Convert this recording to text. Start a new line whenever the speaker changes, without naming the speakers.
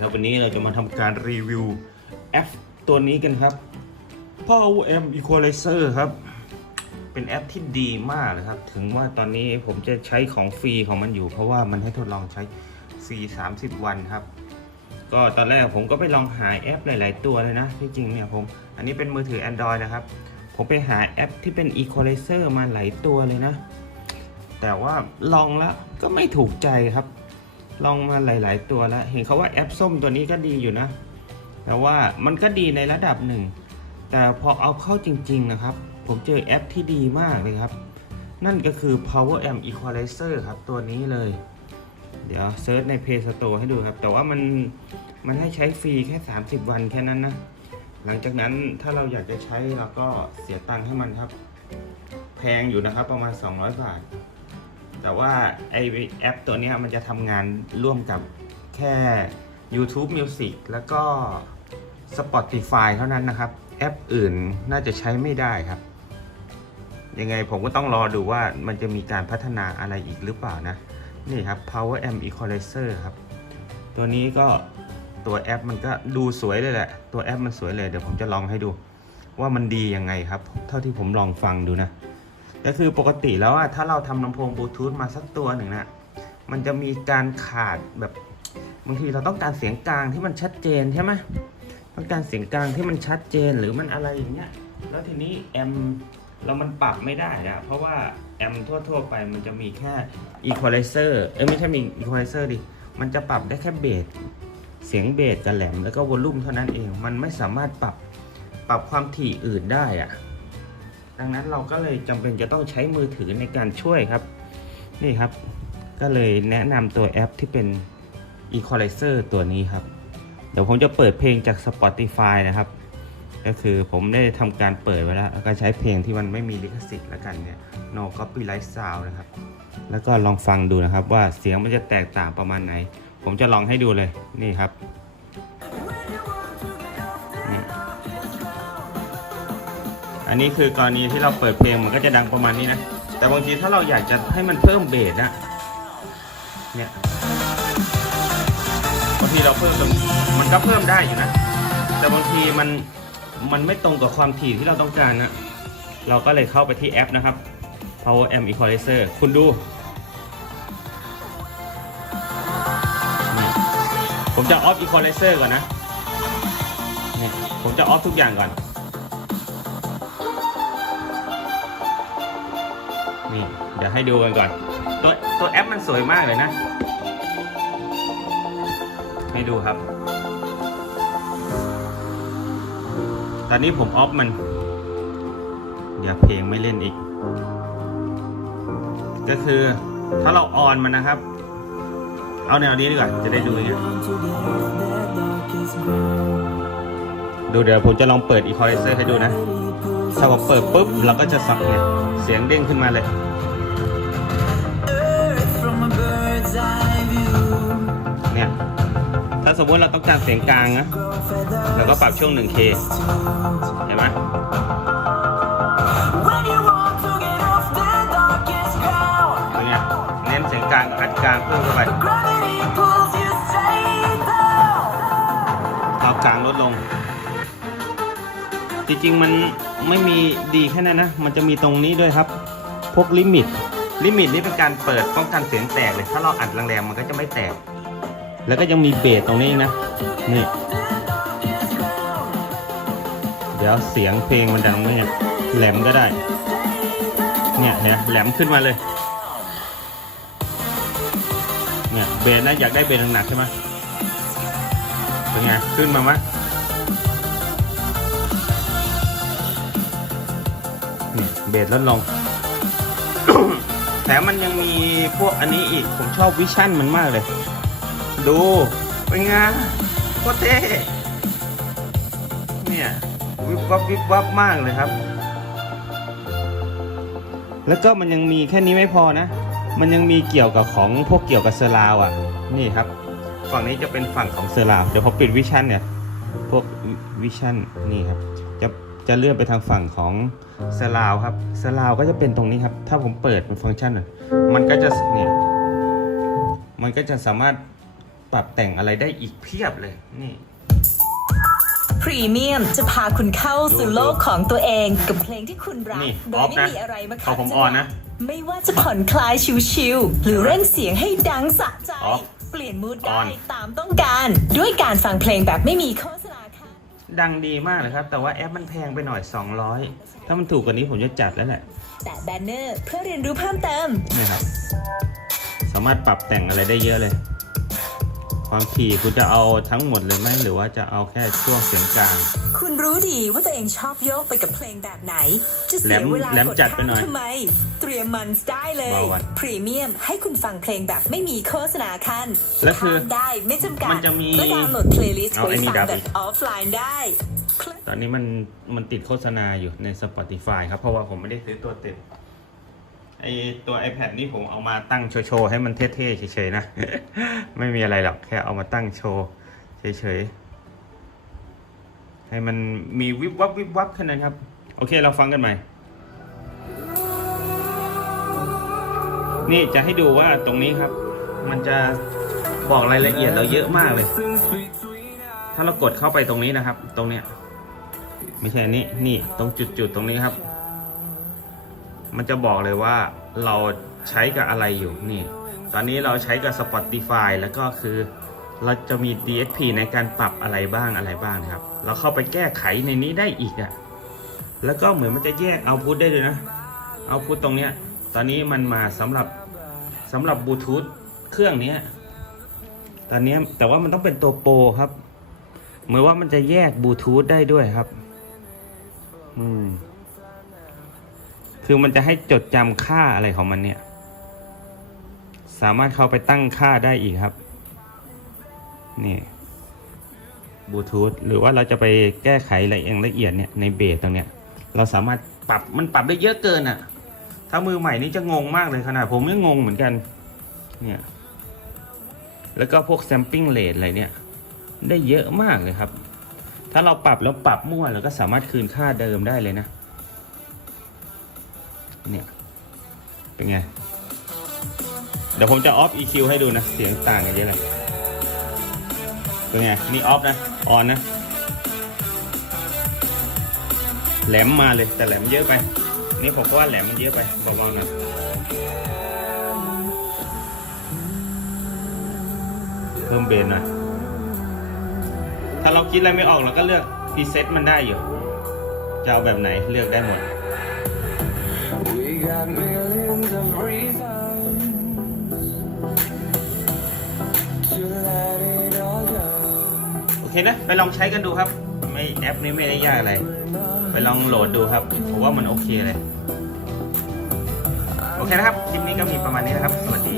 ครับวันนี้เราจะมาทำการรีวิวแอปตัวนี้กันครับ Power M Equalizer ครับ เป็นแอปที่ดีมากเลยครับ ถึงว่าตอนนี้ผมจะใช้ของฟรีของมันอยู่ เพราะว่ามันให้ทดลองใช้ฟรี30 วันครับ ก็ตอนแรกผมก็ไปลองหาแอปหลาย ๆ ตัวเลยนะที่จริงเนี่ยผมอันนี้เป็นมือถือ Android นะครับ ผมไปหาแอปที่เป็น Equalizer มาหลายตัวเลยนะ แต่ว่าลองแล้วก็ไม่ถูกใจครับ ลองมาหลาย ๆ ตัวแล้ว เห็นเขาว่าแอปส้มตัวนี้ก็ดีอยู่นะ แต่ว่ามันก็ดีในระดับหนึ่ง แต่พอเอาเข้าจริง ๆ นะครับ ผมเจอแอปที่ดีมากเลยครับ นั่นก็คือ Power Amp Equalizer ครับ ตัวนี้เลย เดี๋ยวเซิร์ชใน Play Store ให้ดูครับ แต่ว่ามันมันให้ใช้ฟรีแค่ 30 วันแค่นั้นนะ หลังจากนั้นถ้าเราอยากจะใช้เราก็เสียตังค์ให้มันครับ แพงอยู่นะครับประมาณ 200 บาท แต่ว่าไอแอปตัวนี้มันจะทำงานร่วมกับแค่ YouTube Music แล้วก็ Spotify เท่านั้นนะครับ แอปอื่นน่าจะใช้ไม่ได้ครับ ยังไงผมก็ต้องรอดูว่ามันจะมีการพัฒนาอะไรอีกหรือเปล่านะ นี่ครับ Power Amp Equalizer ครับ ตัวนี้ก็ตัวแอปมันก็ดูสวยเลยแหละ ตัวแอปมันสวยเลย เดี๋ยวผมจะลองให้ดู ว่ามันดียังไงครับ เท่าที่ผมลองฟังดูนะ ก็คือปกติแล้วอะถ้าเราทำลำโพงบลูทูธมาสักตัวหนึ่งนะมันจะมีการขาดแบบบางทีเราต้องการเสียงกลางที่มันชัดเจนใช่ไหมต้องการเสียงกลางที่มันชัดเจนหรือมันอะไรอย่างเงี้ยแล้วทีนี้แอมเรามันปรับไม่ได้อะเพราะว่าแอมทั่ว ๆ ไปมันจะมีแค่ equalizer เอ้ยไม่ใช่มี equalizer ดิมันจะปรับได้แค่เบสเสียงเบสกับแหลมแล้วก็วอลลุ่มเท่านั้นเอง มันไม่สามารถปรับปรับความถี่อื่นได้อะ ดังนั้นเราก็เลยจำเป็นจะต้องใช้มือถือในการช่วยครับ นี่ครับ ก็เลยแนะนำตัวแอปที่เป็น Equalizer ตัวนี้ครับ เดี๋ยวผมจะเปิดเพลงจาก Spotify นะครับ ก็คือผมได้ทำการเปิดไว้แล้ว แล้วก็ใช้เพลงที่มันไม่มีลิขสิทธิ์แล้วกันเนี่ย no copyright sound นะครับ แล้วก็ลองฟังดูนะครับว่าเสียงมันจะแตกต่างประมาณไหน ผมจะลองให้ดูเลยนี่ครับ อันนี้คือกรณีที่เราเปิดเพลงมันก็จะดังประมาณนี้นะ แต่บางทีถ้าเราอยากจะให้มันเพิ่มเบสนะเนี่ยบางทีเราเพิ่มมันก็เพิ่มได้อยู่นะ แต่บางทีมันมันไม่ตรงกับความถี่ที่เราต้องการนะเราก็เลยเข้าไปที่แอปนะครับ Power Amp Equalizer คุณดู ผมจะออฟ Equalizer ก่อนนะนี่ผมจะออฟทุกอย่างก่อน นี่เดี๋ยวให้ดูกันก่อน ตัวตัวแอปมันสวยมากเลยนะ ให้ดูครับ ตอนนี้ผมออฟมัน เดี๋ยวเพลงไม่เล่นอีก ก็คือถ้าเราออนมันนะครับ เอาแนวนี้ดีกว่า จะได้ดูยังไงดูเดี๋ยวผมจะลองเปิด Equalizer ให้ดูนะ ถ้าผมเปิดปุ๊บเราก็จะสับเนี่ยเสียงเด้งขึ้นมาเลย เนี่ย ถ้าสมมติเราต้องการเสียงกลางนะเราก็ปรับช่วง 1K เห็นไหมเป็นไงเน้นเสียงกลางอัดกลางเพิ่มเข้าไปเอากลางลดลง จริงๆมันไม่มีดีแค่นั้นนะ มันจะมีตรงนี้ด้วยครับ พวกลิมิต ลิมิตนี่เป็นการเปิดป้องกันเสียงแตกเลย ถ้าเราอัดแรงๆมันก็จะไม่แตก แล้วก็ยังมีเบสตรงนี้นะ นี่ เดี๋ยวเสียงเพลงมันดังไหมเนี่ยแหลมก็ได้ เนี่ยเนี่ยแหลมขึ้นมาเลย เนี่ยเบสนะอยากได้เบสหนักใช่ไหมเป็นไงขึ้นมาไหม เบสลดลง แถมมันยังมีพวกอันนี้อีก ผมชอบวิชั่นมันมากเลย ดูเป็นไงโคตรเท่เนี่ยวิบวับวิบวับมากเลยครับ แล้วก็มันยังมีแค่นี้ไม่พอนะ มันยังมีเกี่ยวกับของพวกเกี่ยวกับเซราวอะ นี่ครับ ฝั่งนี้จะเป็นฝั่งของเซอร์ราว เดี๋ยวพอปิดวิชั่นเนี่ย พวกวิชั่นนี่ครับ จะ จะเลื่อนไปทางฝั่งของเซอร์ราวครับเซอร์ราวก็จะเป็นตรงนี้ครับ ถ้าผมเปิดเป็นฟังก์ชันน่ะมันก็จะเนี่ยมันก็จะสามารถปรับแต่งอะไรได้อีกเพียบเลยนี่
พรีเมียมจะพาคุณเข้าสู่
ดู
โลกของตัวเองกับเพลงที่คุณรัก
นี่
โด
อยอฟ
ไม่
นะ
มีอะไรมา
ขอ
ขัด
ผม
จั
ออนนะ
ไม่ว่าจะผ่อนคลายชิวๆหรือเร่งเสียงให้ดังสะใจ
ออฟ
เปลี่ยนมูด
อ
ได้
อน
ตามต้องการ ด้วยการฟังเพลงแบบไม่มีโฆษณาค่ะ
ดังดีมากเลยครับ แต่ว่าแอปมันแพงไปหน่อย 200 ถ้ามันถูกกว่านี้ผมจะจัดแล้วแหละ
แต่แบนเนอร์เพื่อเรียนรู้เพิ่มเติม
นี่ครับ สามารถปรับแต่งอะไรได้เยอะเลย ความถี่คุณจะเอาทั้งหมดเลยไหมหรือว่าจะเอาแค่ช่วงเสียงกลาง
คุณรู้ดีว่าตัวเองชอบโยกไปกับเพลงแบบไหน จะ
แหล
เสีย
ม
เวลา
แหลม
กด
จัดไป
ข้าม
หน่อย
ทำไม เตรียมมันได้เลย
เบาไว้
พรีเมียมให้คุณฟังเพลงแบบไม่มีโฆษณาคัน
แล้วคือ
ข้ามได้ไม่จำกัด
มันจะมี
และดาวน์โหลดเพลย์ลิสต์
เอา
ไว้
ไอ้นี่
ฟัง
ดับ
แบ
อี
บ
ก
ออฟไลน์ได้
ตอนนี้มันมันติดโฆษณาอยู่ใน Spotify ครับเพราะว่าผมไม่ได้ซื้อตัวเต็ม ไอตัว iPad นี่ผมเอามาตั้งโชว์ให้มันเท่ๆเฉยๆนะ ไม่มีอะไรหรอกแค่เอามาตั้งโชว์เฉยๆให้มันมีวิบวับวิบวับแค่นั้นครับ โอเคเราฟังกันใหม่ นี่จะให้ดูว่าตรงนี้ครับ มันจะบอกรายละเอียดเราเยอะมากเลย ถ้าเรากดเข้าไปตรงนี้นะครับ ตรงเนี้ยไม่ใช่นนี้นี่ตรงจุดๆตรงนี้ครับ มันจะบอกเลยว่าเราใช้กับอะไรอยู่นี่ ตอนนี้เราใช้กับ Spotify แล้วก็คือเราจะมี DSP ในการปรับอะไรบ้างอะไรบ้างครับ เราเข้าไปแก้ไขในนี้ได้อีกอะ่ะ แล้วก็เหมือนมันจะแยกเอาพุทได้ด้วยนะ เอาพุทตรงเนี้ย ตอนนี้มันมาสำหรับสำหรับบลูทูธเครื่องเนี้ย ตอนนี้แต่ว่ามันต้องเป็นตัวโปรครับ เหมือนว่ามันจะแยกบลูทูธได้ด้วยครับ อืม คือมันจะให้จดจำค่าอะไรของมันเนี่ย สามารถเข้าไปตั้งค่าได้อีกครับ นี่บลูทูธหรือว่าเราจะไปแก้ไขอะไรเองละเอียดเนี่ยในเบสตรงเนี้ย เราสามารถปรับมันปรับได้เยอะเกินอะ่ะ ถ้ามือใหม่นี่จะงงมากเลยขนาดผมยังงงเหมือนกัน เนี่ย แล้วก็พวก sampling rate อะไรเนี่ย ได้เยอะมากเลยครับ ถ้าเราปรับแล้วปรับมั่วเราก็สามารถคืนค่าเดิมได้เลยนะ เนี่ย เป็นไง เดี๋ยวผมจะออฟ EQ ให้ดูนะ เสียงต่างกันเยอะเลยเป็นไง นี่ออฟนะ ออนนะ แหลมมาเลย แต่แหลมเยอะไป นี่ผมว่าแหลมมันเยอะไปเบาๆหน่อยเพิ่มเบนหน่อยถ้าเราคิดอะไรไม่ออกเราก็เลือกพรีเซ็ตมันได้อยู่ จะเอาแบบไหนเลือกได้หมด
got millions of reasons to let it all go.
โอเคนะ ไปลองใช้กันดูครับ ไม่แอปนี้ไม่ได้ยากอะไร ไปลองโหลดดูครับ ผมว่ามันโอเคเลย โอเคนะครับ คลิปนี้ก็มีประมาณนี้นะครับ สวัสดี